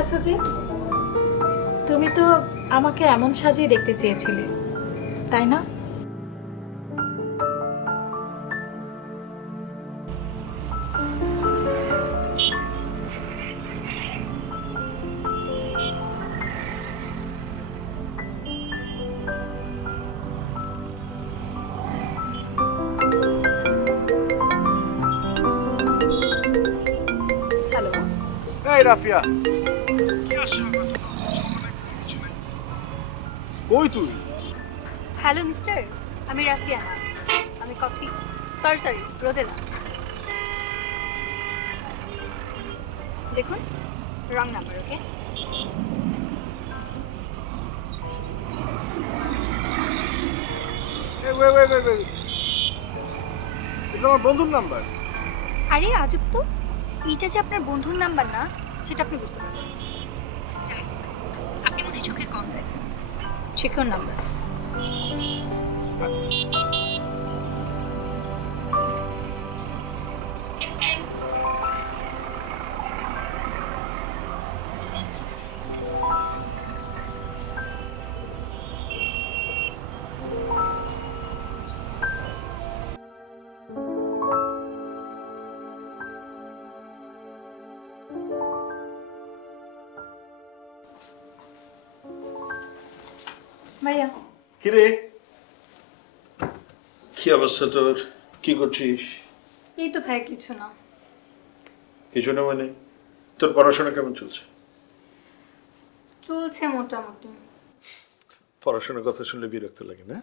আছো যে? তুমি তো আমাকে এমন সাজিয়ে দেখতে চেয়েছিলে, তাই না? হ্যালো। এই রাফিয়া, কি আসছো? কই তুই? হ্যালো মিস্টার, আমি রাফিয়ানা। আমি কফি, সরি রোদেলা। দেখুন, রং নাম্বার। ওকে, এই ওয়ে এটা আমার বন্ধুর নাম্বার। আরে আজব তো, এইটা যে আপনার বন্ধুর নাম্বার না সেটা আপনি বুঝতে পারছেন। যাই হোক, আপনি মনে হয় চোখে কম দেন। Secure number. ভাইয়া, কি রে, কি অবস্থা তোর? কি করছিস? এই তো ভাই কিছু না। কিছু না মানে? তোর পড়াশোনা কেমন চলছে? চলছে মোটামুটি। পড়াশোনার কথা শুনলে বিরক্ত লাগে না?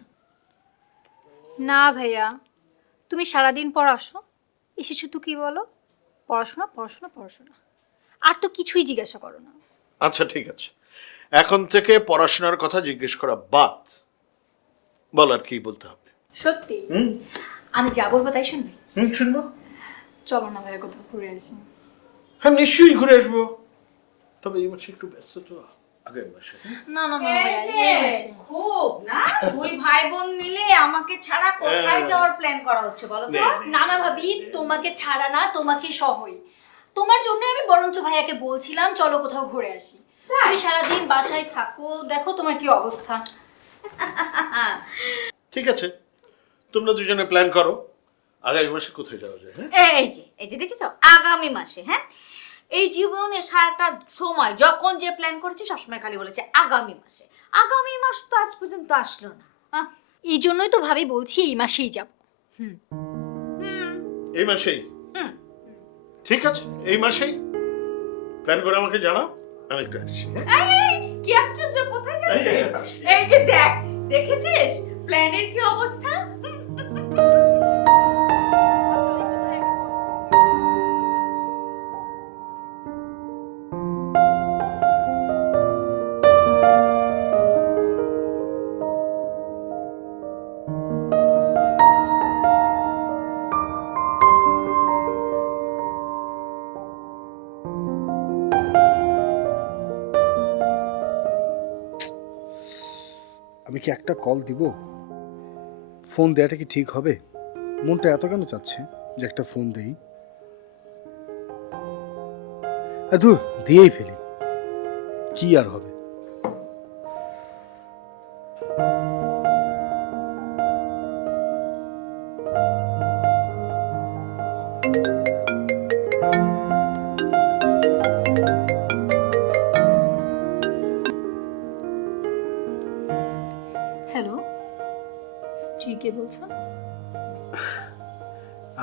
না ভাইয়া, তুমি সারাদিন পড়াশো, এসে শুধু কি বলো, পড়াশোনা পড়াশোনা পড়াশোনা, আর তো কিছুই জিজ্ঞাসা করো না। আচ্ছা ঠিক আছে, এখন থেকে পড়াশোনার কথা জিজ্ঞেস করা বাদ। বল আর কি বলতে হবে? সত্যি হুম আমি যা বলবো তাই শুনবি? শুনবো। চলো না ভাইয়া, কোথাও ঘুরে আসি। হ্যাঁ নিশ্চয়ই ঘুরে আসবো, তবে এই মাসে একটু ব্যস্ত তো, আগের মাসে। না না না এই যে, খুব না দুই ভাই বোন মিলে আমাকে ছাড়া কোথায় যাওয়ার প্ল্যান করা হচ্ছে বলো তো? না না ভাবি, তোমাকে ছাড়া না, তোমাকে সহই। তোমার জন্য আমি বরঞ্চ ভাইয়াকে বলছিলাম চলো কোথাও ঘুরে আসি। তুমি সারাদিন বাসায় থাকো, দেখো তোমার কি অবস্থা। ঠিক আছে, তোমরা দুজনে প্ল্যান করো আগামী মাসে কোথায় যাওয়া যায়। হ্যাঁ এই যে দেখেছো, আগামী মাসে। হ্যাঁ, এই জীবনে সারাটা সময় যখন যে প্ল্যান করেছি সবসময় খালি বলেছে আগামী মাসে। আগামী মাস তো আজ পর্যন্ত আসলো না। এই জন্যই তো ভাবি বলছি এই মাসেই যাব। এই মাসেই? হুম। ঠিক আছে, এই মাসেই প্ল্যান করে আমাকে জানাও, আমি একটু আসছি। এই, কি আশ্চর্য, কোথায় যাচ্ছে? এই যে, আসছি। এই যে দেখ, দেখেছিস প্ল্যানের কি অবস্থা? আমি কি একটা কল দিব? ফোন দেওয়াটা কি ঠিক হবে? মনটা এত কেন চাচ্ছে যে একটা ফোন দেই? ধুর, দিয়েই ফেলি, কি আর হবে। হ্যালো, তুই কে বলছো?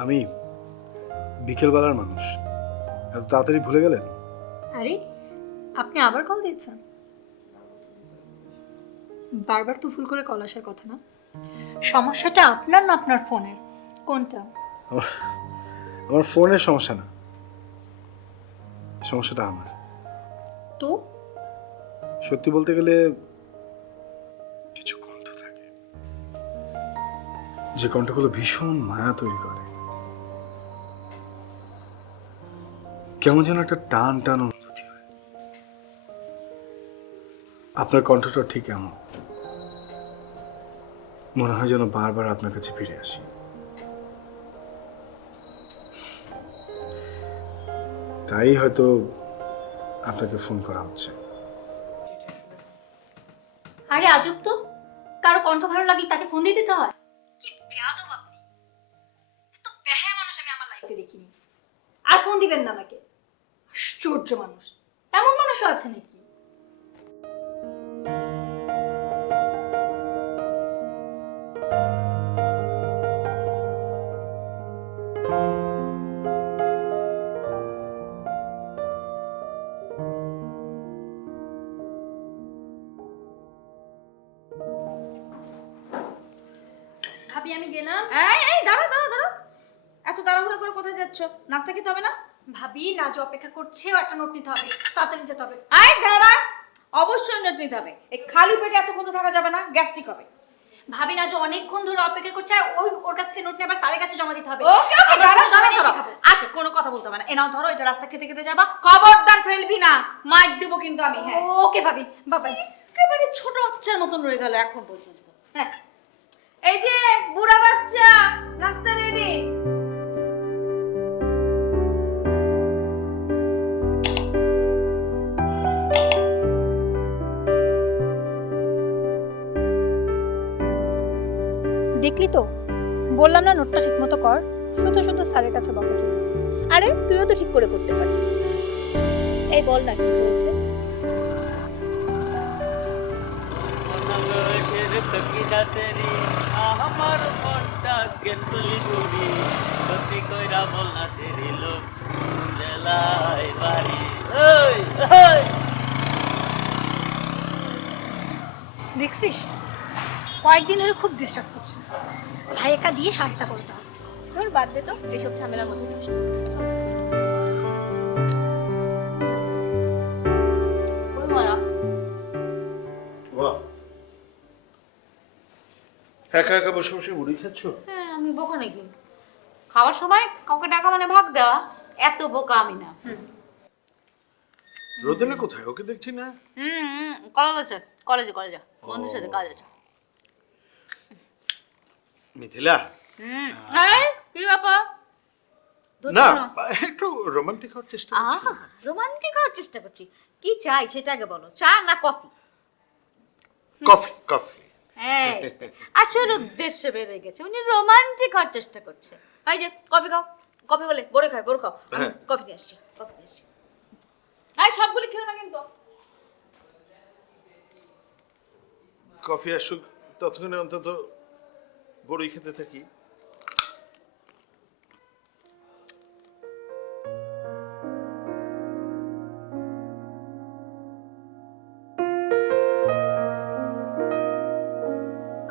আমি বিকেলবেলার মানুষ, এত তাড়াতাড়ি ভুলে গেলেন? আরে আপনি আবার কল দিয়েছেন? বারবার তো ভুল করে কল আসার কথা না। সমস্যাটা আপনার না আপনার ফোনের, কোনটা? আমার ফোনের সমস্যা না, সমস্যাটা আমার। তো সত্যি বলতে গেলে কিছু কণ্ঠ থাকে, যে কণ্ঠগুলো ভীষণ মায়া তৈরি করে। কেমন যেন একটা টান টান অনুভূতি হয়। আপনার কণ্ঠটা ঠিক এমন, মনে হয় যেন বারবার আপনার কাছে ফিরে আসি। তাই হয়তো আপনাকে ফোন করা হচ্ছে। আরে আজব তো, কারো কণ্ঠ ভালো লাগলে তাকে ফোন দিয়ে দিতে হয়? কি বেয়াদব আপনি! এত বেহায়া মানুষ আমি আমার লাইফে দেখিনি। আর ফোন দিবেন না আমাকে, আশ্চর্য মানুষ। এমন মানুষও আছে নাকি? ভাবি আমি গেলাম। এই দাঁড়া দাঁড়া দাঁড়া, এত তাড়াহুড়ো করে কোথায় যাচ্ছ? নাস্তা খেতে হবে না? ভাবি নাজু অপেক্ষা করছে, ও একটা নোট নিতে হবে, তাড়াতাড়ি যেতে হবে। এই দাঁড়া, অবশ্যই নোট নিতে হবে। এই খালি পেটে এতক্ষণ তো থাকা যাবে না, গ্যাস্ট্রিক হবে। ভাবি নাজু অনেকক্ষণ ধরে অপেক্ষা করছে, আর ওর কাছ থেকে নোট নিয়ে আবার স্যারের কাছে জমা দিতে হবে। ওকে ওকে, আমরা দাঁড়া সবাই দাঁড়া এসে দাঁড়া। খাবো। আচ্ছা কোনো কথা বলতে হবে না, এ নাও ধরো, এটা রাস্তা খেতে খেতে যাবা, খবরদার ফেলবি না, মাইর দেবো কিন্তু আমি। হ্যাঁ ওকে ভাবি, বাবাই। একেবারে ছোট বাচ্চার মতন রয়ে গেল এখন পর্যন্ত। হ্যাঁ এই যে বুড়া বাচ্চা, নাস্তা রেডি। দেখলি তো, বললাম না নোটটা ঠিক মতো কর, শুধু শুধু স্যারের কাছে বকা খেলি। আরে তুইও তো ঠিক করে করতে পারবি। এই বল না কি হয়েছে? আমার মনটা গেছলি ঘুরি সত্যি কইরা বল না তেরিল জেলায় বাড়ি। ওই ওই দেখছিস, কয়েকদিন ধরে খুব ডিস্টার্ব করছে। ভাই একা দিয়ে সাহায্য করতে হবে। তোর বাদ দে তো এইসব ঝামেলার মধ্যে যাস না। ওই মায়া, বাহ, একা একা বসে বসে মুড়ি খাচ্ছ? হ্যাঁ আমি বোকা নাকি? খাওয়ার সময় কাউকে টাকা মানে ভাগ দেওয়া, এত বোকা আমি না। রোদেলা কোথায়? ওকে দেখছি না। কলেজে কলেজে কলেজে বন্ধুর সাথে কাজ আছে। মিথিলা, এই কি ব্যাপার? না একটু রোমান্টিক হওয়ার চেষ্টা করছি। রোমান্টিক হওয়ার চেষ্টা করছি। কি চাই সেটা আগে বলো, চা না কফি? Coffee coffee. হ্যাঁ আসল উদ্দেশ্যে বের হয়ে গেছে, উনি রোমান্টিক হওয়ার চেষ্টা করছে। এই যে কফি খাও, কফি বলে বড় খাও, বড় খাও। আমি হ্যাঁ। কফি নিয়ে আসছি, কফি নিয়ে আসছি। এই সবগুলি খেও না কিন্তু। কফি আসুক, ততক্ষণে অন্তত বড়ই খেতে থাকি।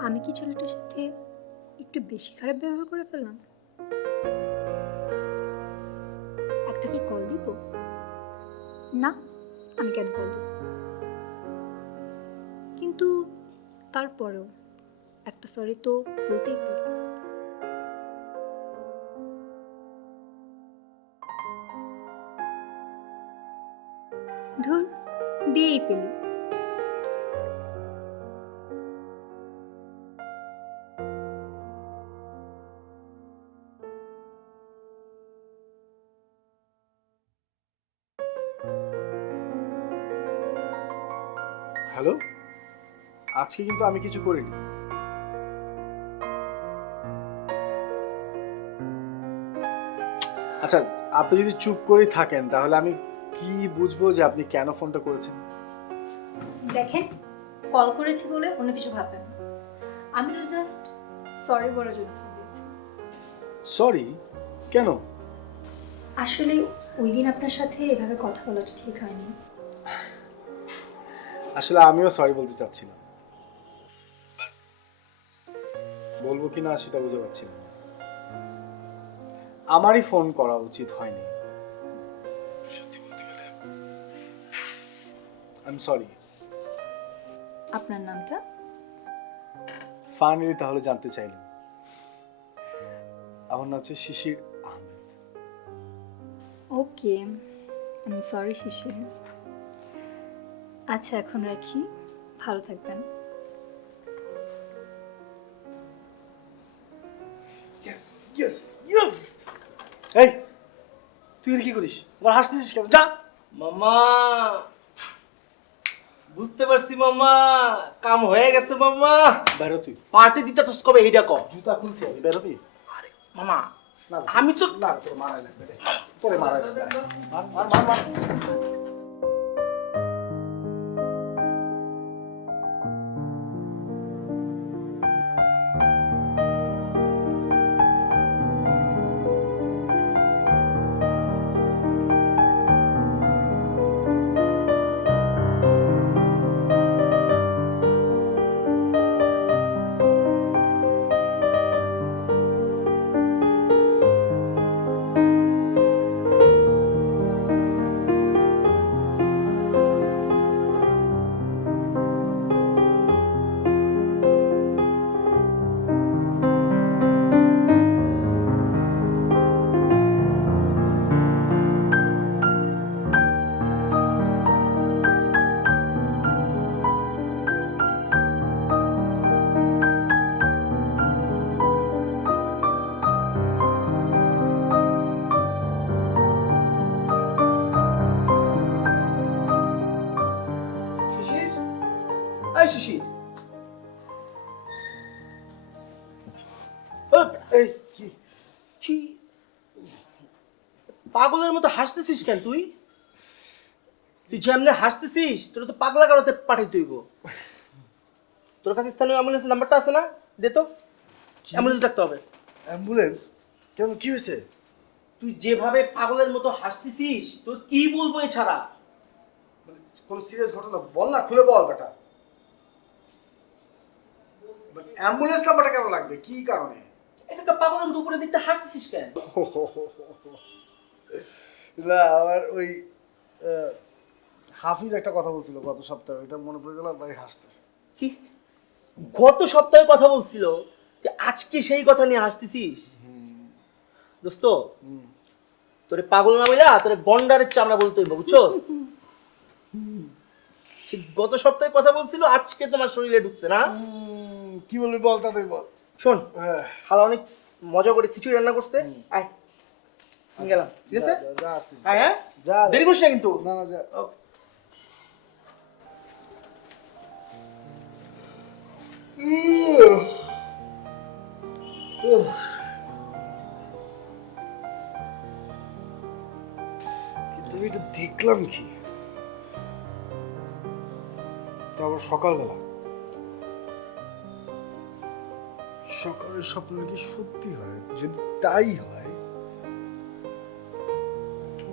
আমি কি ছেলেটার সাথে একটু বেশি খারাপ ব্যবহার করে ফেললাম? একটা কি কল দিব? না, আমি কেন কল দিব? কিন্তু তারপরেও একটা সরি তো বলতেই পারি। ধুর, দিয়েই ফেলি। হ্যালো, আজকে কিন্তু আমি কিছু করিনি। আচ্ছা, আপনি যদি চুপ করে থাকেন তাহলে আমি কি বুঝবো যে আপনি কেন ফোনটা করেছেন? দেখেন, কল করেছি বলে অন্য কিছু ভাববেন না। আমি তো জাস্ট সরি বলার জন্য ফোন দিয়েছি। সরি? কেন? আসলে ওই দিন আপনার সাথে এভাবে কথা বলাটা ঠিক হয়নি। আসলে আমিও সরি বলতে চাচ্ছিলাম, বলবো কিনা সেটা বুঝতে পারছি না। আমারই ফোন করা উচিত হয়নি, সত্যি বলতে গেলে। I am sorry. আপনার নামটা? ফাইনালি তাহলে জানতে চাইলেন। আমার নাম হচ্ছে শিশির আহমেদ। ওকে, আমি সরি শিশির। আচ্ছা এখন রাখি, ভালো থাকবেন। Yes yes yes. এই তুই কি করিস? আবার হাসতেছিস কেন? যা মামা বুঝতে পারছি মামা, কাম হয়ে গেছে মামা। বেরো তুই। পার্টি দিতে তো কবে এইটা ক জুতা খুলছি আমি, বেরোবি? আরে মামা না আমি তো না, তোর মারাই লাগবে রে। তোরে মারাই লাগবে। মার মার মার মার। শিশির, এই শিশির, এই কি? কি পাগলের মতো হাসতেছিস কেন তুই? তুই যেমনে হাসতেছিস তোর তো পাগলা কারোতে পাঠাইতে হইব। তোর কাছে স্থানীয় অ্যাম্বুলেন্সের নাম্বারটা আছে না? দে তো, অ্যাম্বুলেন্স ডাকতে হবে। অ্যাম্বুলেন্স? কেন, কি হয়েছে? তুই যেভাবে পাগলের মতো হাসতেছিস তোর কি বলবো এছাড়া? মানে কোনো সিরিয়াস ঘটনা বল না, খুলে বল বেটা। অ্যাম্বুলেন্স নাম্বারটা কেন লাগবে, কি কারণে? একটা পাগলের মতো উপরে দেখতে হাসতেছিস কেন? না, আমার ওই হাফিজ একটা কথা বলছিল গত সপ্তাহে, এটা মনে পড়ে গেল, তাই হাসতেছে। কি গত সপ্তাহে কথা বলছিল যে আজকে সেই কথা নিয়ে হাসতেছিস? দোস্ত তোরে পাগল না বইলা তোরে গন্ডারের চামড়া বলতে হইব, বুঝছস? সে গত সপ্তাহে কথা বলছিল, আজকে তোমার শরীরে ঢুকছে না? কি বলবি বল, তাদের বল। শোন, হ্যাঁ। খালা অনেক মজা করে খিচুড়ি রান্না করছে, আয় আমি গেলাম, ঠিক আছে? যা আসতেছি। আয়, হ্যাঁ যা, যা। দেরি করিস না কিন্তু। না না, যা। ও, কিন্তু আমি এটা দেখলাম কি, তারপর সকালবেলা সকালের স্বপ্ন নাকি সত্যি হয়। যদি তাই হয়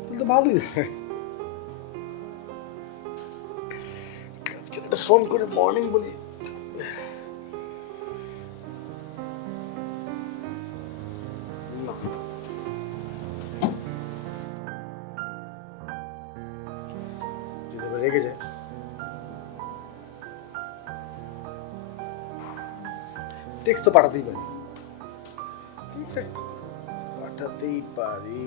তাহলে তো ভালোই হয়। আজকে একটা ফোন করে মর্নিং বলি। না, যদি আবার রেগে যায়, টেক্সট তো পাঠাতেই পারি। পাঠাতেই পারি।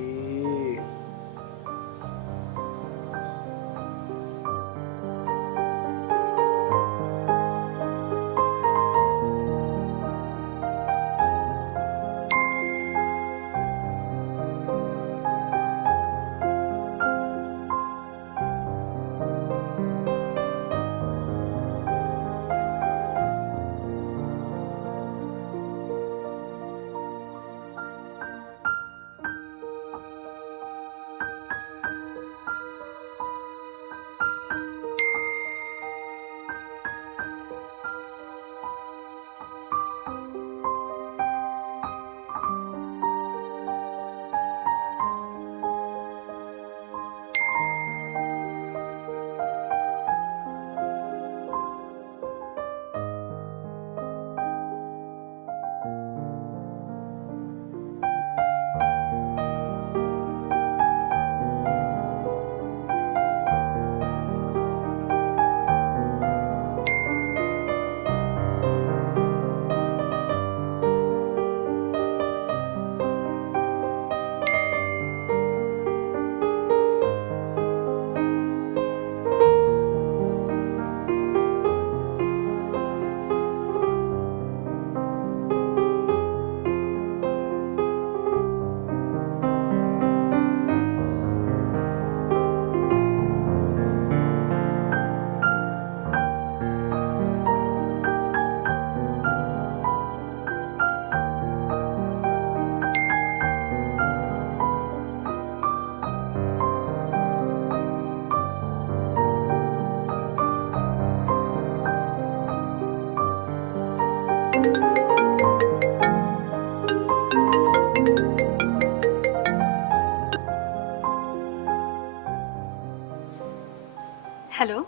হ্যালো,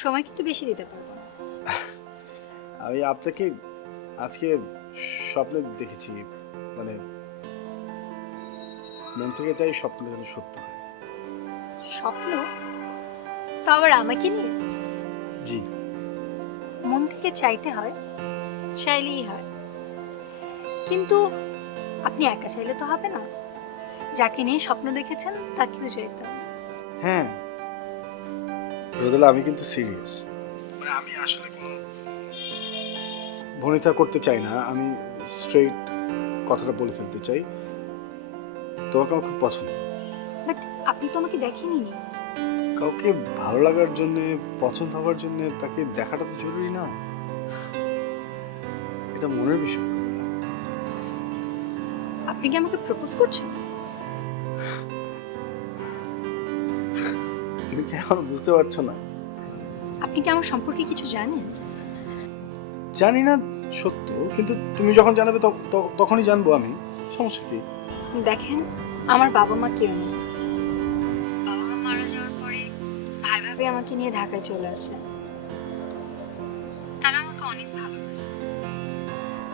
সময় কিন্তু বেশি দিতে পারবো না। আমি আপনাকে আজকে স্বপ্নে দেখেছি, মানে মন থেকে চাই স্বপ্ন যেন সত্য হয়। স্বপ্ন? তো আবার আমাকে নিয়ে? জি। মন থেকে চাইতে হয়, চাইলেই হয়। কিন্তু আপনি একা চাইলে তো হবে না, যাকে নিয়ে স্বপ্ন দেখেছেন তাকেও চাইতে হবে। হ্যাঁ রোদেলা, আমি কিন্তু সিরিয়াস। মানে আমি আসলে কোনো ভনিতা করতে চাই না, আমি স্ট্রেইট কথাটা বলে ফেলতে চাই। তোমাকে আমার খুব পছন্দ। বাট আপনি তো আমাকে দেখেননি। কাউকে ভালো লাগার জন্য, পছন্দ হওয়ার জন্য তাকে দেখাটা তো জরুরি না, এটা মনের বিষয়। আপনি কি আমাকে প্রপোজ করছেন? তুমি কি এখন বুঝতে পারছো না? আপনি কি আমার সম্পর্কে কিছু জানেন? জানি না সত্য, কিন্তু তুমি যখন জানাবে তখনই জানবো আমি। সমস্যা কি? দেখেন, আমার বাবা মা কেউ নেই। বাবা মা মারা যাওয়ার পরে ভাই ভাবি আমাকে নিয়ে ঢাকায় চলে আসে। তারা আমাকে অনেক ভালোবাসে,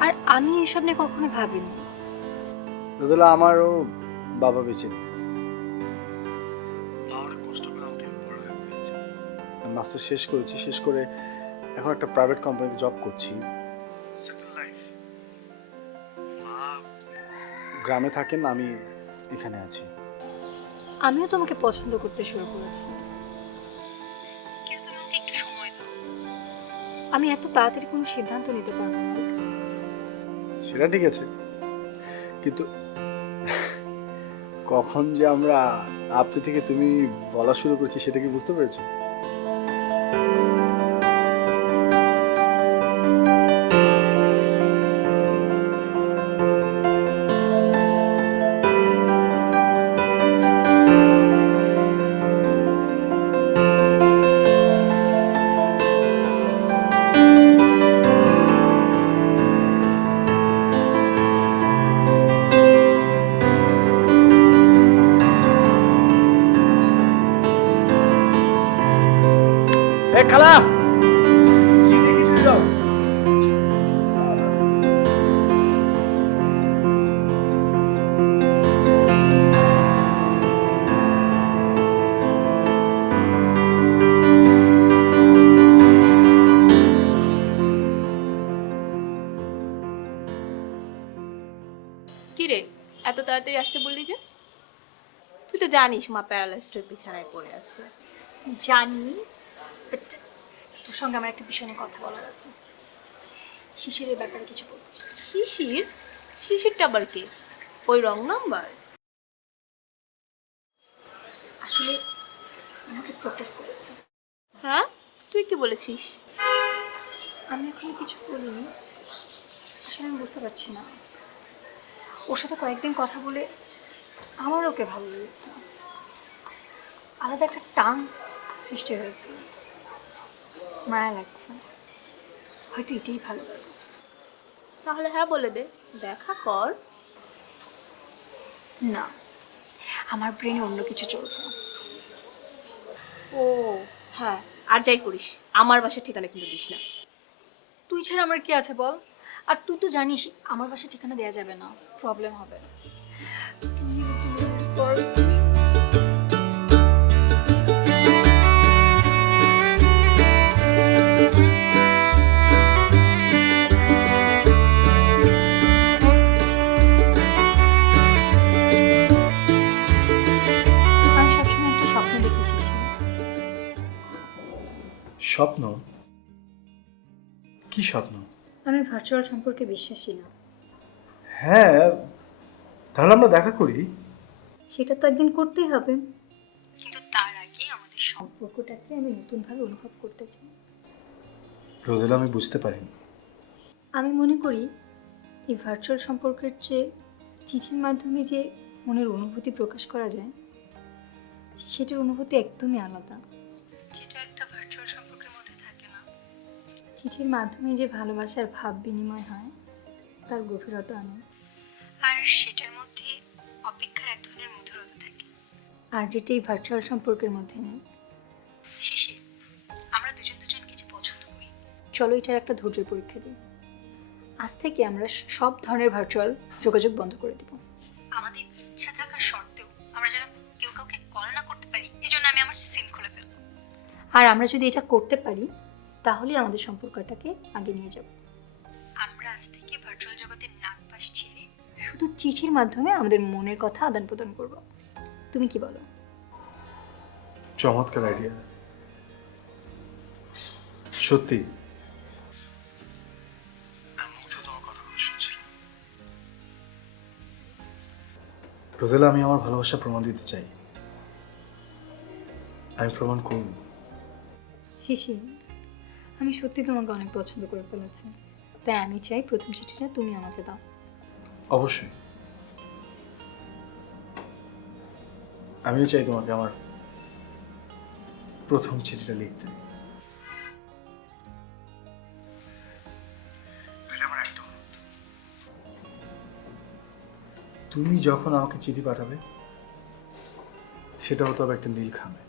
আর আমি এসব নিয়ে কখনো ভাবিনি। রোদেলা, আমারও বাবা বেঁচে নেই। মা অনেক কষ্ট করে আমাকে পড়ালেখা করিয়েছে। মাস্টার শেষ করেছি, শেষ করে এখন একটা প্রাইভেট কোম্পানিতে জব করছি। Settle life. মা গ্রামে থাকেন, আমি এখানে আছি। আমিও তোমাকে পছন্দ করতে শুরু করেছি, কিন্তু তুমি আমাকে একটু সময় দাও। আমি এত তাড়াতাড়ি কোনো সিদ্ধান্ত নিতে পারবো না। সেটা ঠিক আছে, কিন্তু কখন যে আমরা আপনি থেকে তুমি বলা শুরু করছি সেটা কি বুঝতে পেরেছো? এ খালা, কি দেখিস যাও? কি রে, এত তাড়াতাড়ি আসতে বললি যে? তুই তো জানিস মা প্যারালাইজড বিছানায় পড়ে আছে। জানি, বাট তোর সঙ্গে আমার একটা বিষয় নিয়ে কথা বলার আছে। শিশিরের ব্যাপারে কিছু বলতে চাই। শিশির? শিশিরটা আবার কে? ওই রং নাম্বার? আসলে আমাকে প্রপোজ করেছে। হ্যাঁ, তুই কি বলেছিস? আমি এখনো কিছু বলিনি, আসলে আমি বুঝতে পারছি না। ওর সাথে কয়েকদিন কথা বলে আমার ওকে ভালো লেগেছে, আলাদা একটা টান সৃষ্টি হয়েছে, মায়া লাগছে। হয়তো এটাই ভালোবাসা। তাহলে হ্যাঁ বলে দে, দেখা কর। না, আমার ব্রেনে অন্য কিছু চলছে। ও হ্যাঁ, আর যাই করিস আমার বাসার ঠিকানা কিন্তু দিস না। তুই ছাড়া আমার কি আছে বল? আর তুই তো জানিস আমার বাসার ঠিকানা দেওয়া যাবে না, প্রবলেম হবে। আমি সবসময় একটা স্বপ্ন দেখে এসেছি। স্বপ্ন? কি স্বপ্ন? আমি ভার্চুয়াল সম্পর্কে বিশ্বাসী না। হ্যাঁ, তাহলে আমরা দেখা করি। সেটা তো একদিন করতেই হবে, কিন্তু তার আগে আমাদের সম্পর্কটাকে আমি নতুনভাবে অনুভব করতে চাই। রোদেলা, আমি বুঝতে পারিনি। আমি মনে করি এই ভার্চুয়াল সম্পর্কের চেয়ে চিঠির মাধ্যমে যে মনের অনুভূতি প্রকাশ করা যায়, সেটার অনুভূতি একদমই আলাদা, যেটা একটা ভার্চুয়াল সম্পর্কের মধ্যে থাকে না। চিঠির মাধ্যমে যে ভালোবাসার ভাব বিনিময় হয় তার গভীরতা আনে, আর সেটার মধ্যে অপেক্ষার এক ধরনের মধুরতা থাকে। আর যেটা এই ভার্চুয়াল সম্পর্কের মধ্যে নেই, চলো এটার একটা ধৈর্যের পরীক্ষা দিই। আজ থেকে আমরা সব ধরনের ভার্চুয়াল যোগাযোগ বন্ধ করে দিব। আমাদের ইচ্ছা থাকা সত্ত্বেও আমরা যেন কেউ কাউকে কল না করতে পারি, এজন্য আমি আমার সিম খুলে ফেলবো। আর আমরা যদি এটা করতে পারি তাহলে আমাদের সম্পর্কটাকে আগে নিয়ে যাব। আমরা আজ থেকে ভার্চুয়াল জগতের নাক পাশ ছেড়ে শুধু চিঠির মাধ্যমে আমাদের মনের কথা আদান প্রদান করব। তুমি কি বলো? চমৎকার আইডিয়া, সত্যি। আমি মুগ্ধ তোমার কথাগুলো শুনছিলাম। রোদেলা, আমি আমার ভালোবাসা প্রমাণ দিতে চাই। আমি প্রমাণ করব। শিশি, আমি সত্যি তোমাকে অনেক পছন্দ করে ফেলেছি, তাই আমি চাই প্রথম চিঠিটা তুমি আমাকে দাও। অবশ্যই। আমিও চাই তোমাকে আমার প্রথম চিঠিটা লিখতে। আমার একটা অনুরোধ, তুমি যখন আমাকে চিঠি পাঠাবে সেটা হতো হবে একটা নীল খামে।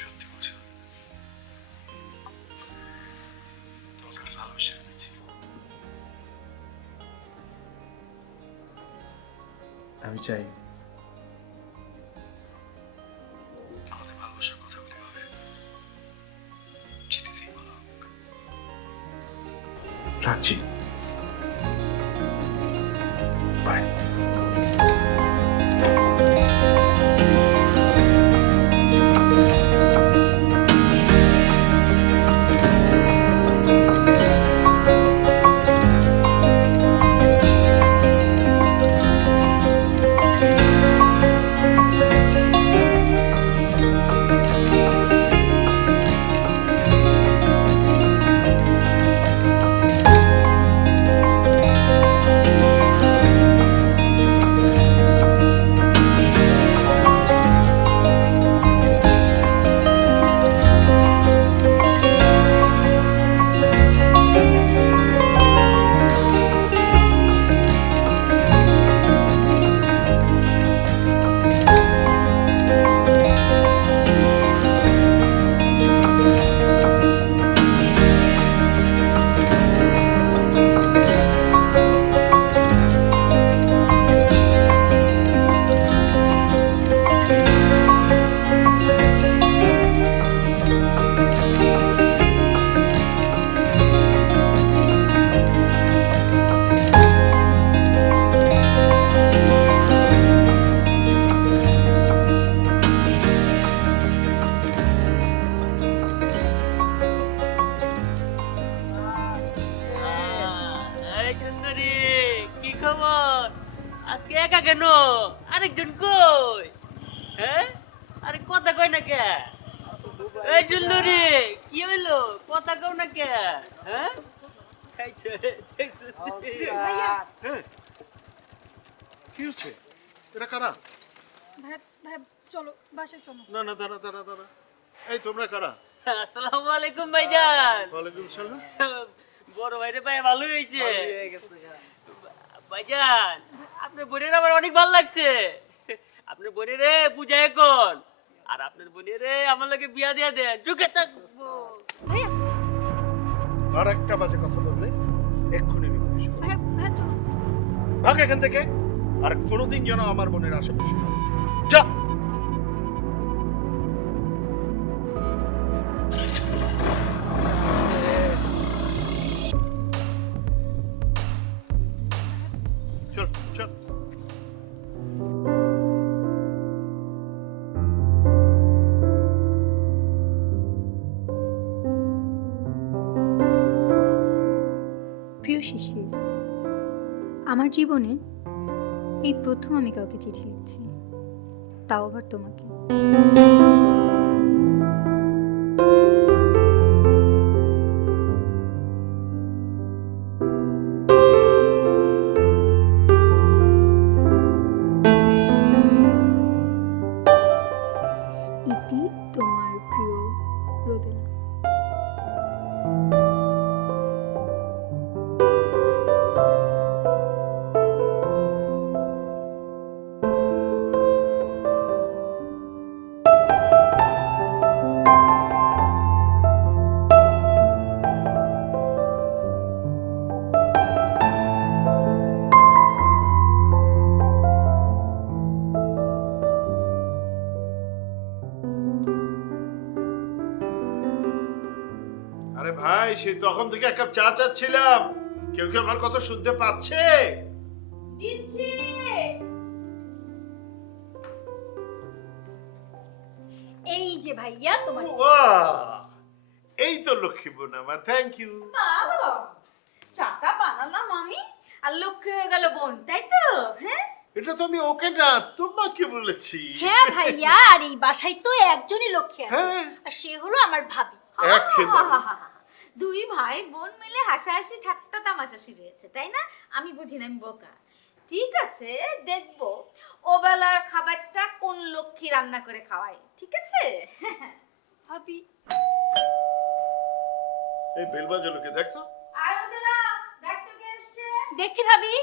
সত্যি বলছি, তোমাকে ভালোবেসে ফেলেছি। আমি চাই আমাদের ভালোবাসার কথাগুলি হবে চিঠিতেই বলা হোক। রাখছি, বাই। এই সুন্দরী, কি খবর? আজকে একা কেন? আরেকজন কই? হ্যাঁ, আরে কথা কই না কে? এই সুন্দরী, কি হইলো? কথা কও না কে? হ্যাঁ, খাইছে দেখছিস? হ্যাঁ, কি হচ্ছে? এটা কারা? ভাই ভাই চলো বাসায় চলো। না না, দাঁড়া দাঁড়া দাঁড়া। এই তোমরা কারা? আসসালামু আলাইকুম ভাইজান। ওয়ালাইকুম সালাম। বড় ভাইরে পায়ে ভালো হয়েছে ভাইজান। আপনার বোনের আমার অনেক ভালো লাগছে। আপনার বোনের পূজা এখন, আর আপনার বোনের আমার লাগে বিয়া দিয়া দেন, চুকে থাকবো। আর একটা বাজে কথা বললে এক্ষুনি বিদেশ করবো। ভাই ভাই চলো। ভাগ এখান থেকে, আর কোনোদিন যেন আমার বোনের আশেপাশে না। যা। চল চল। প্রিয় শিশির, আমার জীবনে এই প্রথম আমি কাউকে চিঠি লিখছি, তাও আবার তোমাকে। ইতি তোমার প্রিয় রোদেলা। ভাই, সেই তখন থেকে এক কাপ চা চাচ্ছিলাম। কেউ কি আমার কথা শুনতে পাচ্ছে? দিচ্ছি। এই যে ভাইয়া তোমার বাহ, এই তো লক্ষ্মী বোন আমার, থ্যাংক ইউ। বাবা, চাটা বানালাম আমি আর লক্ষ্য হয়ে গেল বোন, তাই তো? হ্যাঁ, এটা তো আমি ওকে না তোমাকে বলেছি। হ্যাঁ ভাইয়া, আর এই বাসায় তো একজনই লক্ষ্মী আছে, হ্যাঁ। আর সে হলো আমার ভাবি। একেবারে। দুই ভাই বোন মিলে হাসাহাসি ঠাট্টা তামাশা রয়েছে, তাই না? আমি বুঝি না, আমি বোকা। ঠিক আছে, দেখবো ও বেলার খাবারটা কোন লক্ষ্মী রান্না করে খাওয়ায়, ঠিক আছে? ভাবি, এই বেল বাজালো কে, দেখ তো। আয় ওদেরা, দেখ তো কে এসছে। দেখছি ভাবি।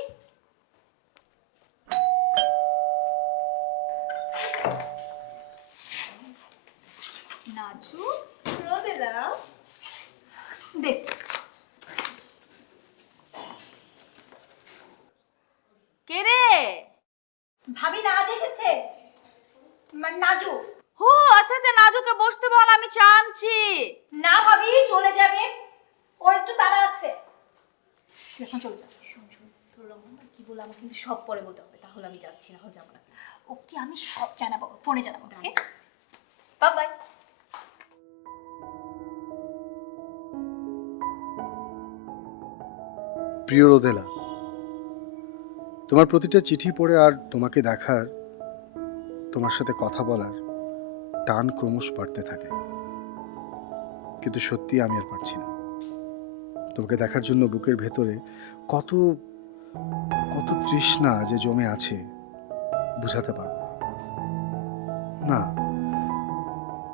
নাচু, রোদেলা, দেখ। কে রে? ভাবি নাচ এসেছে, নাজু। হো, আচ্ছা আচ্ছা, নাজুকে বসতে বল, আমি চা আনছি। না ভাবি, চলে যাবে, ওর একটু তাড়া আছে। তুই এখন চলে যা। শোন শোন, তোর রহমান কি বলে আমাকে কিন্তু সব পরে বলতে হবে, তাহলে আমি যাচ্ছি, না হলে যাবো না। ওকে আমি সব জানাবো, ফোনে জানাবো, ওকে? Bye bye. প্রিয় রোদেলা, তোমার প্রতিটা চিঠি পড়ে আর তোমাকে দেখার, তোমার সাথে কথা বলার টান ক্রমশ বাড়তে থাকে, কিন্তু সত্যি আমি আর পারছি না। তোমাকে দেখার জন্য বুকের ভেতরে কত কত তৃষ্ণা যে জমে আছে বুঝাতে পারবো না।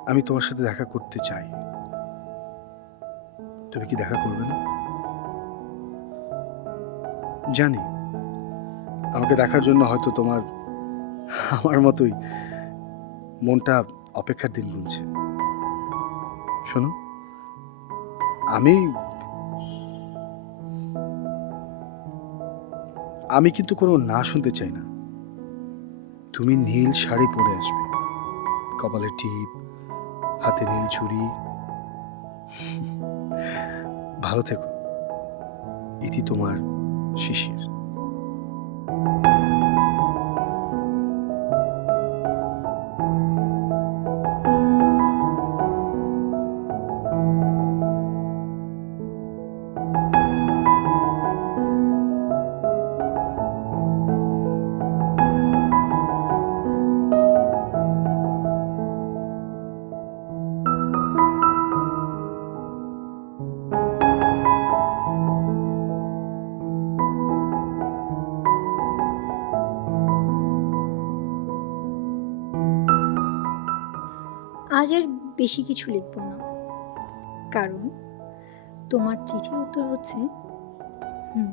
আমি তোমার সাথে দেখা করতে চাই, তুমি কি দেখা করবে না? জানি আমাকে দেখার জন্য হয়তো তোমার আমার মতোই মনটা অপেক্ষার দিন গুনছে। শোনো, আমি কিন্তু কোনো না শুনতে চাই না। তুমি নীল শাড়ি পরে আসবে, কপালে টিপ, হাতে নীল ছুরি। ভালো থেকো, ইতি তোমার শিশির। আজ আর বেশি কিছু লিখব না, কারণ তোমার চিঠির উত্তর হচ্ছে হুম।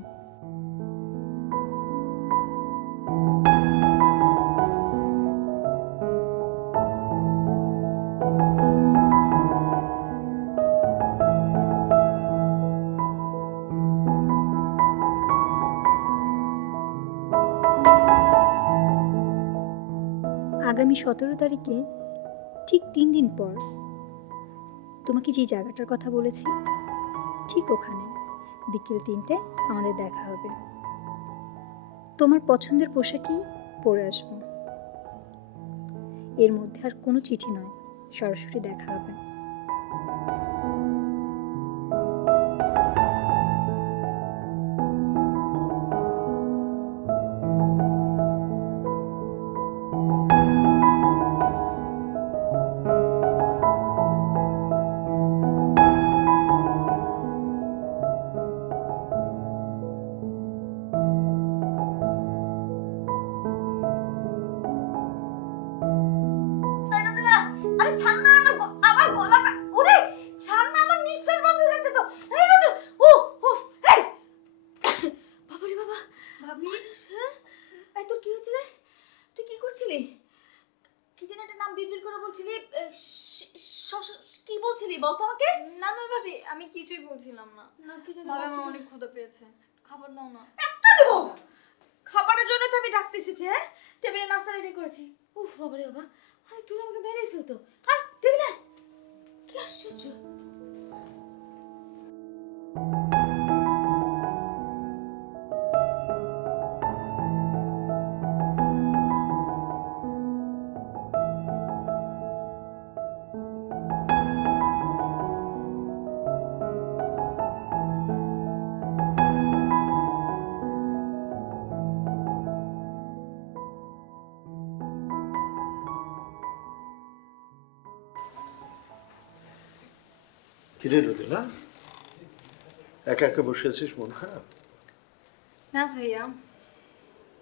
আগামী 17 তারিখে ঠিক 3 দিন পর তোমাকে যে জায়গাটার কথা বলেছি ঠিক ওখানে বিকেল 3টায় আমাদের দেখা হবে। তোমার পছন্দের পোশাকই পরে আসবো। এর মধ্যে আর কোনো চিঠি নয়, সরাসরি দেখা হবে। আরে ছাড় না, আমার গলাটা, ওরে ছাড় না, আমার নিঃশ্বাস বন্ধ হয়ে যাচ্ছে তো। এই না তো, উফ, এই বাবারে বাবা। ভাবি, হ্যাঁ? এই তোর কি হয়েছিল? তুই কি করছিলি? কি যেন একটা নাম বিড়বিড় করে বলছিলি, কি বলছিলি বলতো আমাকে? না না ভাবি, আমি কিছুই বলছিলাম না। না, কি যেন ভাবি, আমার বলছিলি? অনেক ক্ষুধা পেয়েছে, খাবার দাও না। একটা দেবো। খাবারের জন্য তো আমি ডাকতে এসেছি, হ্যাঁ? টেবিলে নাস্তা রেডি করেছি। উফ বাবারে বাবা, আরে তুই আমাকে বেরিয়ে ফেলতো। হ্যাঁ, টেবিলে কি আশ্চর্য। কিরে রোদেলা, একা একা বসে আছিস, মন খারাপ? না ভাইয়া,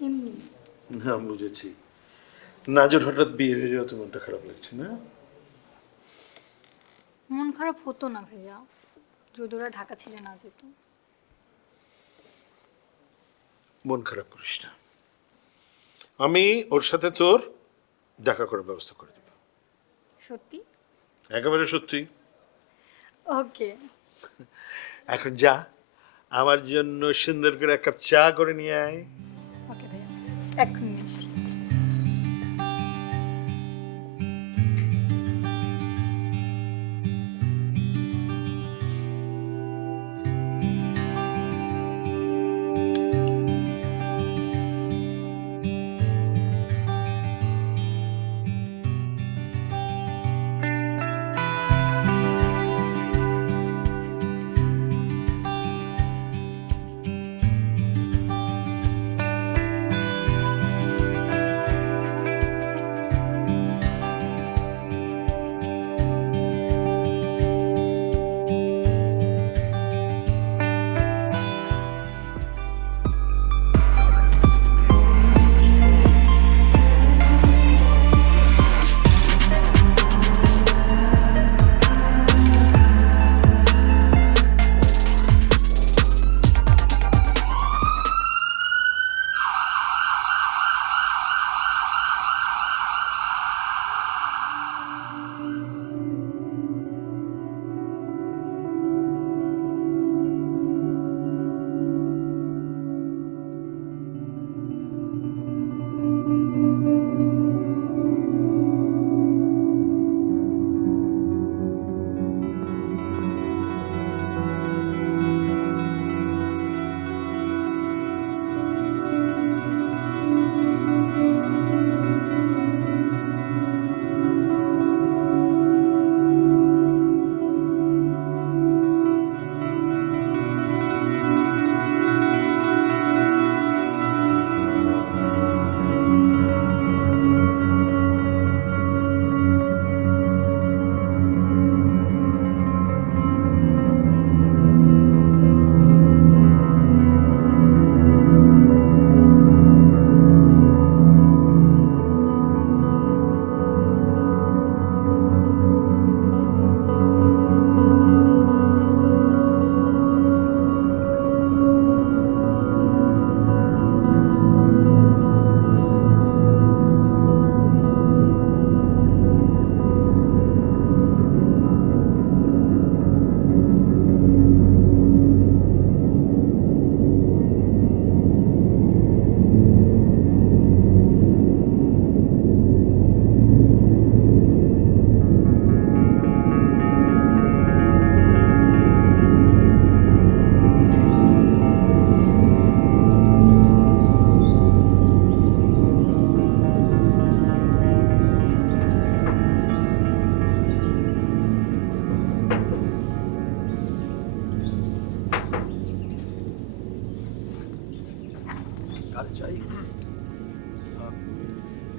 এমনি। না, বুঝেছি। নাজুর হঠাৎ বিয়ে হয়ে যাওয়াতে মনটা খারাপ লাগছে না? মন খারাপ হতো না ভাইয়া, যদি ওরা ঢাকা ছেড়ে না যেত। মন খারাপ করিস না, আমি ওর সাথে তোর দেখা করার ব্যবস্থা করে দেব। সত্যি? একেবারে সত্যি। ওকে। এখন যা, আমার জন্য সুন্দর করে এক কাপ চা করে নিয়ে আয়। ওকে ভাইয়া, এক্ষুনি আসছি।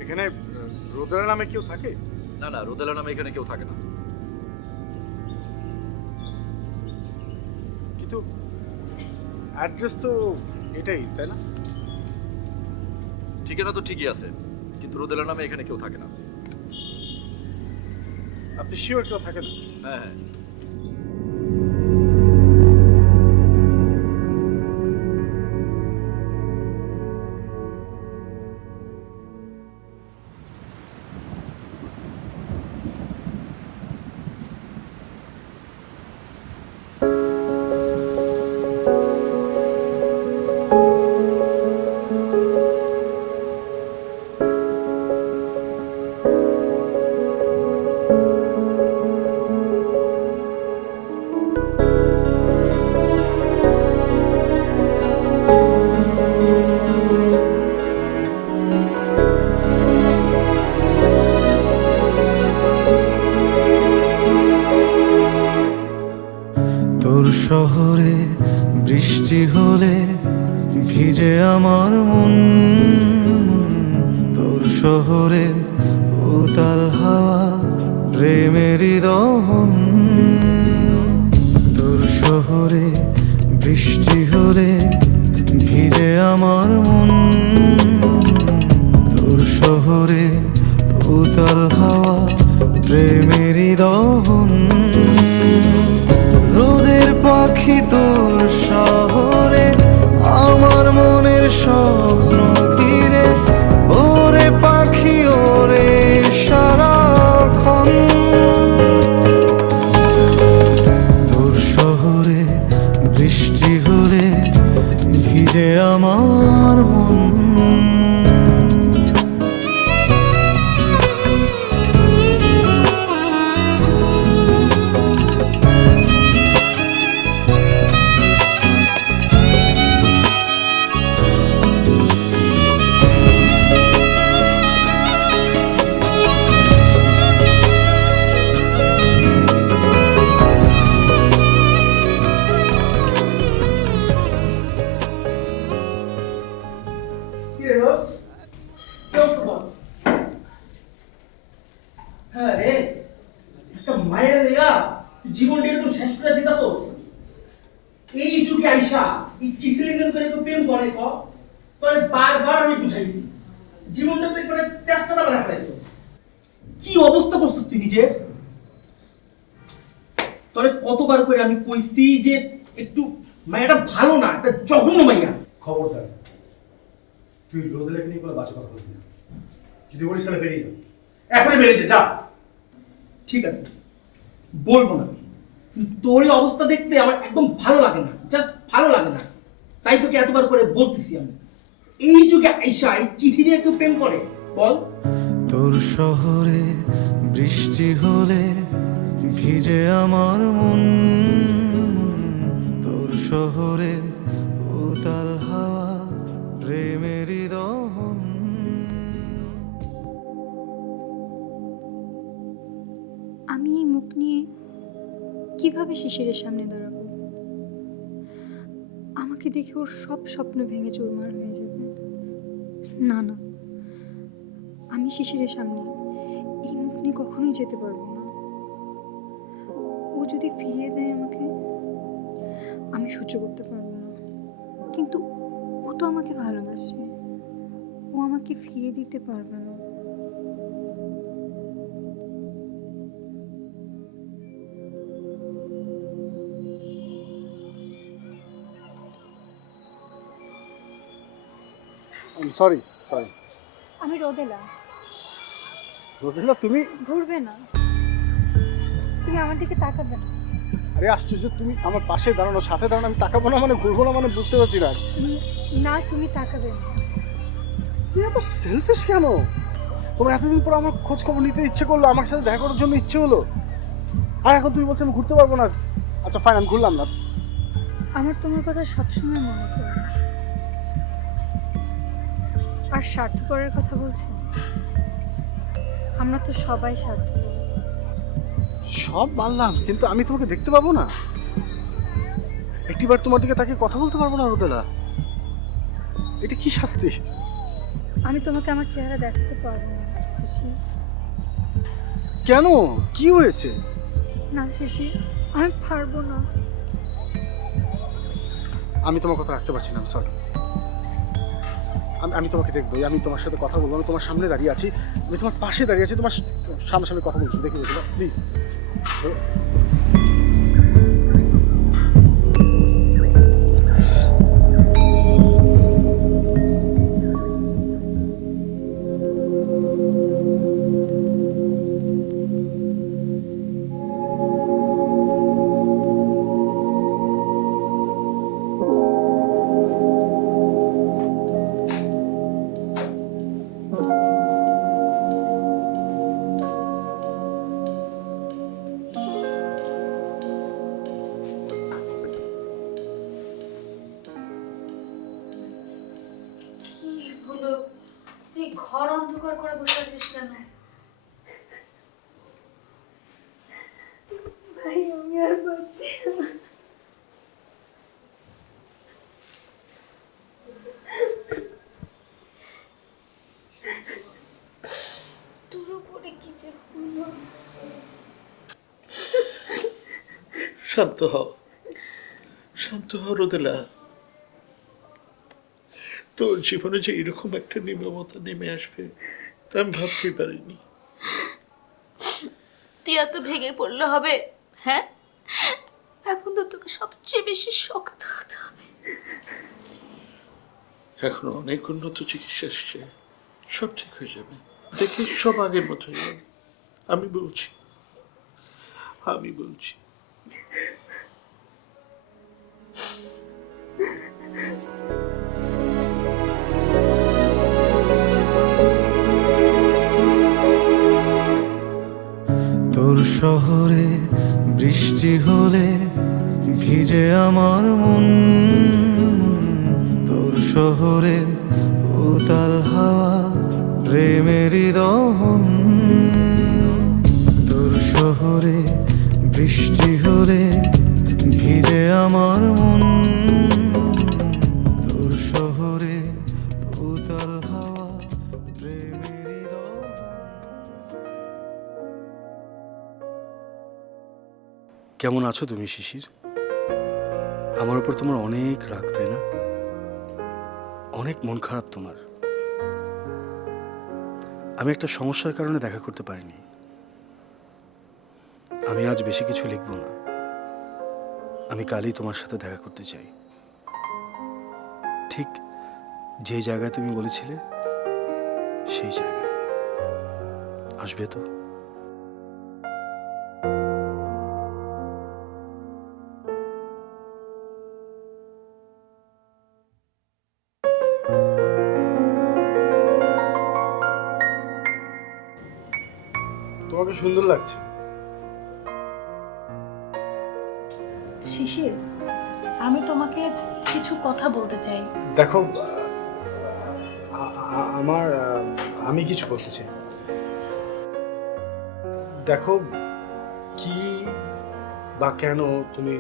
এখানে রোদেলা নামে কেউ থাকে? না না, রোদেলা নামে এখানে কেউ থাকে না। কিন্তু অ্যাড্রেস তো এটাই, তাই না? ঠিকানা তো ঠিকই আছে, কিন্তু রোদেলা নামে এখানে কেউ থাকে না। আপনি শিওর কেউ থাকে না? হ্যাঁ হ্যাঁ। শহরে উতাল হাওয়া প্রেমেরই দহন দূর শহরে বৃষ্টি হলে ভিজে আমার মন দূর শহরে উতাল হাওয়া প্রেমেরই দহন রোদের পাখি তোর শহরে আমার মনের স্বপ্ন ঘিরে ওরে পাখি ওরে সারাক্ষণ তোর শহরে বৃষ্টি হলে ভিজে আমার মন কি রে রোজ? কি অবস্থা বল? হ্যাঁ রে, একটা মায়ের লেগা তুই জীবনটা এরকম শেষ করে দিতাছোস। এই যুগে আইসা এই চিঠি লেনদেন করে কেউ প্রেম করে ক? তোরে বারবার আমি বুঝাইছি, জীবনটা তো একবারে তেজপাতা বানা ফেলাইছোস। কি অবস্থা করছিস তুই নিজের? তোরে কতবার করে আমি কইছি যে একটু মায়াটা ভালো না, একটা জঘন্য মাইয়া। খবরদার, তুই রোদেলাকে নিয়ে কোনো বাজে কথা বলবি না। যদি বলিস তাহলে বেরিয়ে যা, এখনই বেরিয়ে যা। ঠিক আছে, বলবো না, কিন্তু তোর এই অবস্থা দেখতে আমার একদম ভালো লাগে না, জাস্ট ভালো লাগে না। তাই তোকে এতবার করে বলতেছি আমি, এই যুগে আইসা এই চিঠি দিয়ে কেউ প্রেম করে বল? তোর শহরে বৃষ্টি হলে ভিজে আমার মন তোর শহরে উতাল হাওয়া প্রেমেরই দহন আমি এই মুখ নিয়ে কিভাবে শিশিরের সামনে দাঁড়াবো? আমাকে দেখে ওর সব স্বপ্ন ভেঙে চুরমার হয়ে যাবে। না না, আমি শিশিরের সামনে এই মুখ নিয়ে কখনোই যেতে পারবো না। ও যদি ফিরিয়ে দেয় আমাকে, আমি সহ্য করতে পারবো না। কিন্তু ও তো আমাকে ভালোবাসে, ও আমাকে ফিরিয়ে দিতে পারবে না। Sorry sorry. আমি রোদেলা। রোদেলা তুমি? ঘুরবে না, তুমি আমার দিকে তাকাবে না। আরে আশ্চর্য, তুমি আমার পাশে দাঁড়ানো, সাথে দাঁড়ানো, আমি তাকাবো না মানে ঘুরবো না মানে বুঝতে পারছি না। না, তুমি তাকাবে না। তুমি এত সেলফিশ কেন? তোমার এতদিন পর আমার খোঁজ খবর নিতে ইচ্ছে করলো, আমার সাথে দেখা করার জন্য ইচ্ছে হলো, আর এখন তুমি বলছো আমি ঘুরতে পারবো না। আচ্ছা ফাইন, আমি ঘুরলাম না। আমার তোমার কথা সবসময় মনে পড়ে। আর স্বার্থপরের কথা বলছি, আমরা তো সবাই স্বার্থপর। সব মানলাম, কিন্তু আমি তোমাকে দেখতে পাবো না, একটিবার তোমার দিকে তাকিয়ে কথা বলতে পারবো না রোদেলা। এটা কি শাস্তি? আমি তোমাকে আমার চেহারা দেখাতে পারবো না শিশি। কেন, কি হয়েছে? না শিশি, আমি পারবো না। আমি তোমার কথা রাখতে পারছি না, সরি। আমি তোমাকে দেখবো, আমি তোমার সাথে কথা বলবো, আমি তোমার সামনে দাঁড়িয়ে আছি, আমি তোমার পাশে দাঁড়িয়ে আছি, তোমার সামনে কথা বলছি, দেখে দেখো প্লিজ। তুই ঘর অন্ধকার করে বসে আছিস কেন? ভাই আমি আর পারছি না। শান্ত হও, শান্ত হও রোদেলা। তোর জীবনে যে এরকম একটা নির্মমতা নেমে আসবে তা আমি ভাবতেই পারিনি। তুই এত ভেঙে পড়লে হবে? হ্যাঁ, এখন তো তোকে সবচেয়ে বেশি শক্ত হতে হবে। এখনো অনেক উন্নত চিকিৎসা এসছে, সব ঠিক হয়ে যাবে, দেখি সব আগের মতো হয়ে যাবে। আমি বলছি, আমি বলছি। তোর শহরে বৃষ্টি হলে ভিজে আমার মন, তোর শহরে উতাল হাওয়া প্রেমেরই দহন, তোর শহরে বৃষ্টি হলে ভিজে আমার মন, তোর শহরে উতাল হাওয়া প্রেমেরই দহন। কেমন আছো তুমি শিশির? আমার উপর তোমার অনেক রাগ, তাই না? অনেক মন খারাপ তোমার। আমি একটা সমস্যার কারণে দেখা করতে পারিনি। আমি আজ বেশি কিছু লিখব না, আমি কালই তোমার সাথে দেখা করতে চাই, ঠিক যে জায়গায় তুমি বলেছিলে সেই জায়গায়। আসবে তো? তোমাকে সুন্দর লাগছে। শিশির, আমি তোমাকে কিছু কথা বলতে চাই। দেখো, আমি কিছু বলতে চাই। দেখো, কি বা কেন তুমি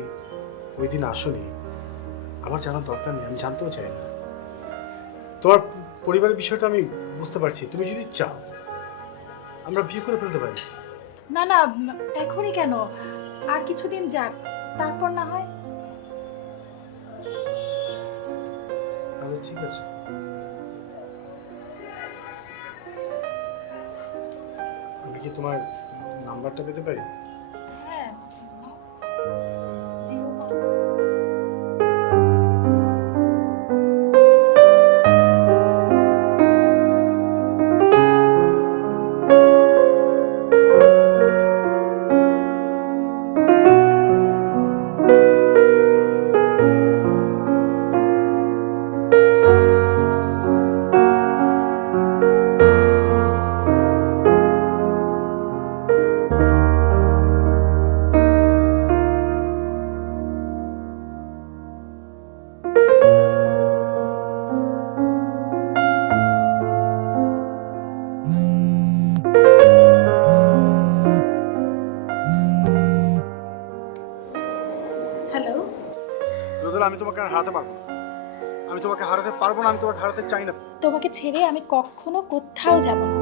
ওই দিন আসোনি আমার জানার দরকার নেই, আমি জানতেও চাই না। তোমার পরিবারের বিষয়টা আমি বুঝতে পারছি। তুমি যদি চাও আমরা বিয়ে করে ফেলতে পারি। না না, এখনই কেন, আর কিছুদিন যাক, তারপর না হয়। আচ্ছা ঠিক আছে, আমি কি তোমার নাম্বারটা পেতে পারি? হ্যাঁ, হ্যালো। রোদেলা, আমি তোমাকে আর হারাতে পারবো না। আমি তোমাকে হারাতে পারবো না, আমি তোমাকে হারাতে চাই না। তোমাকে ছেড়ে আমি কখনো কোথাও যাব না।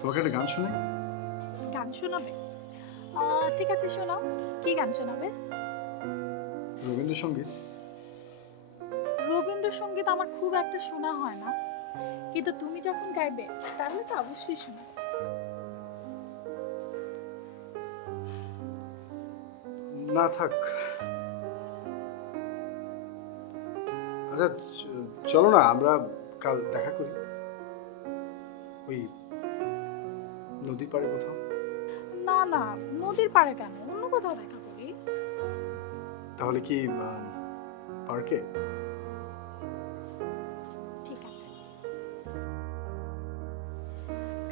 তোমাকে একটা গান শুনে। গান শোনাবে? ঠিক আছে, শোনাও। কি গান শোনাবে? রবীন্দ্রসঙ্গীত। রবীন্দ্রসঙ্গীত আমার খুব একটা শোনা হয় না, কিন্তু তুমি যখন গাইবে তাহলে তো অবশ্যই শোনাবে। না থাক, আচ্ছা চলো না আমরা কাল দেখা করি ওই নদীর পাড়ে কোথাও। না না, নদীর পাড়ে কেন, অন্য কোথাও দেখা করি। তাহলে কি পার্কে? ঠিক আছে।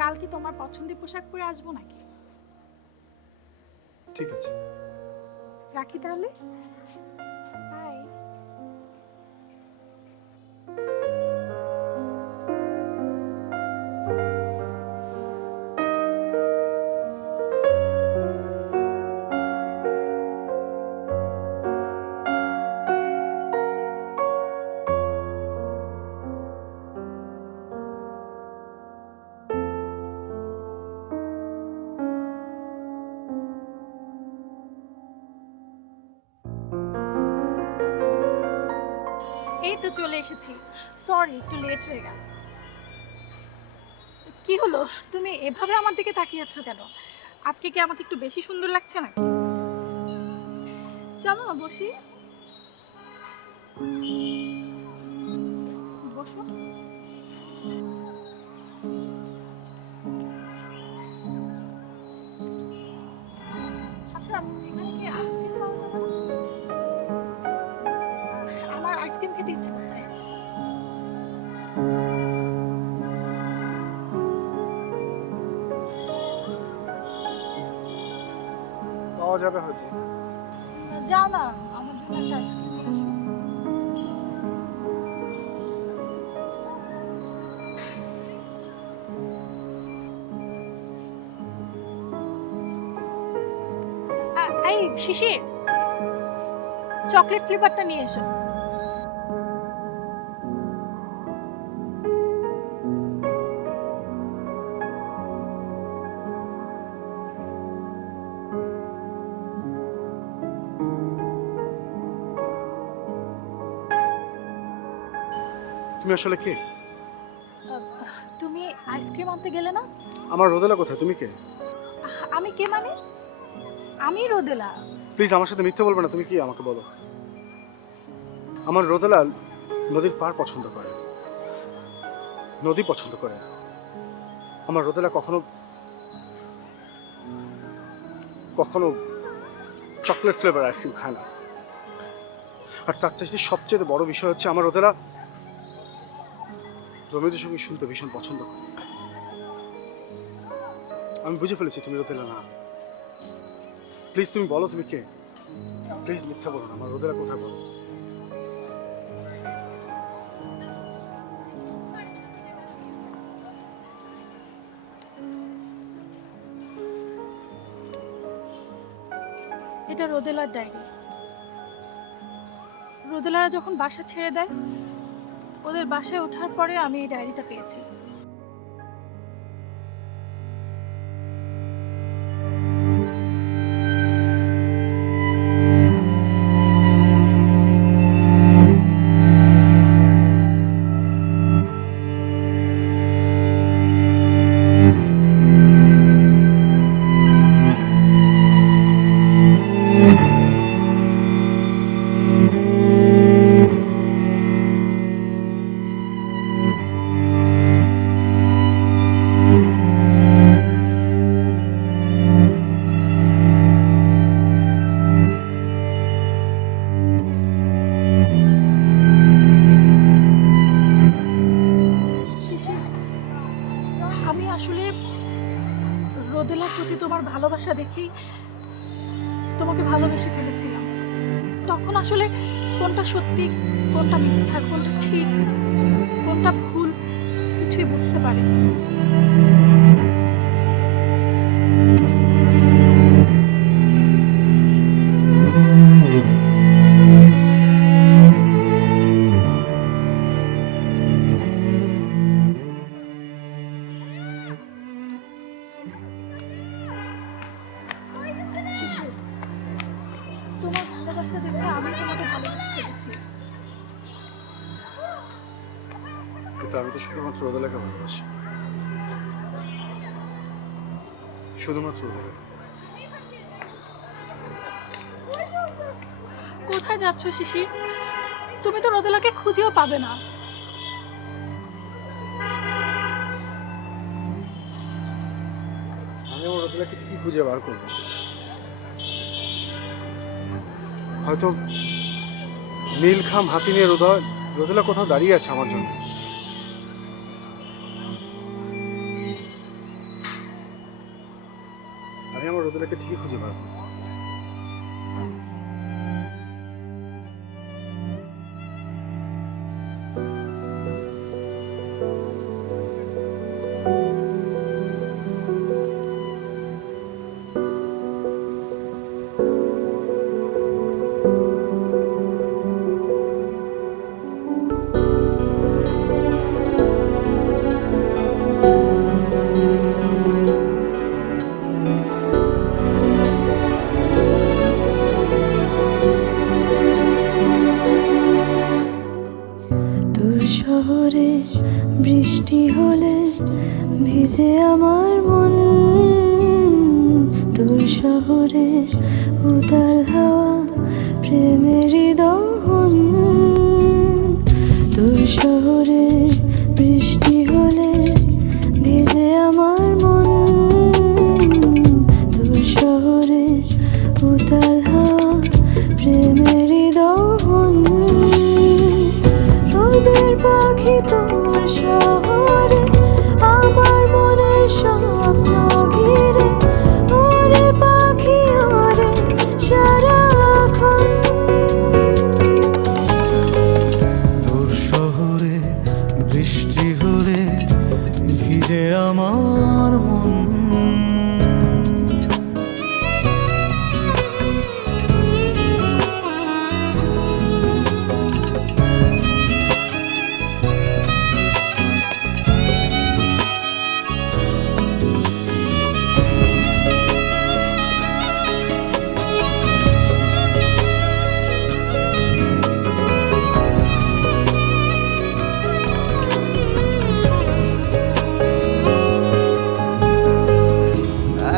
কাল কি তোমার পছন্দের পোশাক পরে আসবো নাকি? ঠিক আছে। রাখি তাহলে। বাই। এই তো চলে এসেছি। সরি, একটু লেট হয়ে গেল। কি হলো, তুমি এভাবে আমার দিকে তাকিয়ে আছো কেন? আজকে কি আমাকে একটু বেশি সুন্দর লাগছে নাকি? চলো না বসি। বসো। আচ্ছা, এখানে কি আইসক্রিম পাওয়া যাবে না? আমার আইসক্রিম খেতে ইচ্ছে করছে। পাওয়া যাবে হয়তো। যাও না, আমার জন্য একটা আইসক্রিম নিয়ে এসো। এই শিশির, চকলেট ফ্লেভারটা নিয়ে এসো। তুমি আসলে কে? তুমি আইসক্রিম আনতে গেলে না? আমার রোদেলা কোথায়? তুমি কে? আমি কে মানে? আমি রোদেলা। প্লিজ আমার সাথে মিথ্যে বলবে না। তুমি কি আমাকে বলো। আমার রোদেলা নদীর পাড় পছন্দ করে, নদী পছন্দ করে। আমার রোদেলা কখনো কখনো চকলেট ফ্লেভার আইসক্রিম খায় না। আর তার চাইতে সবচেয়ে বড় বিষয় হচ্ছে আমার রোদেলা রবীন্দ্র সঙ্গীত শুনতে ভীষণ পছন্দ করে। আমি বুঝে ফেলেছি তুমি রোদেলা না। প্লিজ তুমি বলো তুমি কে। প্লিজ মিথ্যা বলো না। আমার রোদেলা কোথায় বলো। এটা রোদেলার ডায়েরি। রোদেলারা যখন বাসা ছেড়ে দেয়, ওদের বাসায় ওঠার পরে আমি এই ডায়েরিটা পেয়েছি। আমি আসলে রোদেলার প্রতি তোমার ভালোবাসা দেখেই তোমাকে ভালোবেসে ফেলেছিলাম। তখন আসলে কোনটা সত্যি, কোনটা মিথ্যা, কোনটা ঠিক, কোনটা ভুল কিছুই বুঝতে পারিনি। তোমার ভালোবাসা দেখে আমি তোমাকে ভালোবেসে ফেলেছি। কিন্তু আমি তো শুধুমাত্র রোদেলাকে ভালোবাসি, শুধুমাত্র রোদেলা। কোথায় যাচ্ছ শিশির? তুমি তো রোদেলাকে খুঁজেও পাবে না। আমি আমার রোদেলাকে ঠিকই খুঁজে বার করবো। হয়তো নীলখাম হাতি নিয়ে রোদেলা কোথাও দাঁড়িয়ে আছে আমার জন্য। আমি আমার রোদেলাকে ঠিকই খুঁজে বার করবো। দূর শহরে বৃষ্টি হলে ভিজে আমার মন, দূর শহরে উদাল হাওয়া প্রেমেরই দহন, দূর শহরে বৃষ্টি হলে ভিজে আমার মন, দূর শহরে উদাল হাওয়া প্রেমেরই দহন, রোদের পাখি তোর শহরে আমার মনের স্বপ্ন ঘিরে, ওরে পাখি ওরে সারাক্ষণ। তোর শহরে বৃষ্টি হলে ভিজে আমার মন।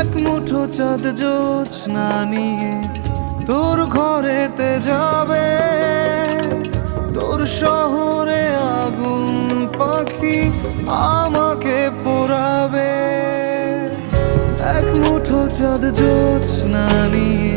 এক মুঠো চাঁদ জোছনা নিয়ে তোর ঘরেতে যাবে, তোর শহরে আগুন পাখি আমাকে পোড়াবে। এক মুঠো চাঁদ জোছনা নিয়ে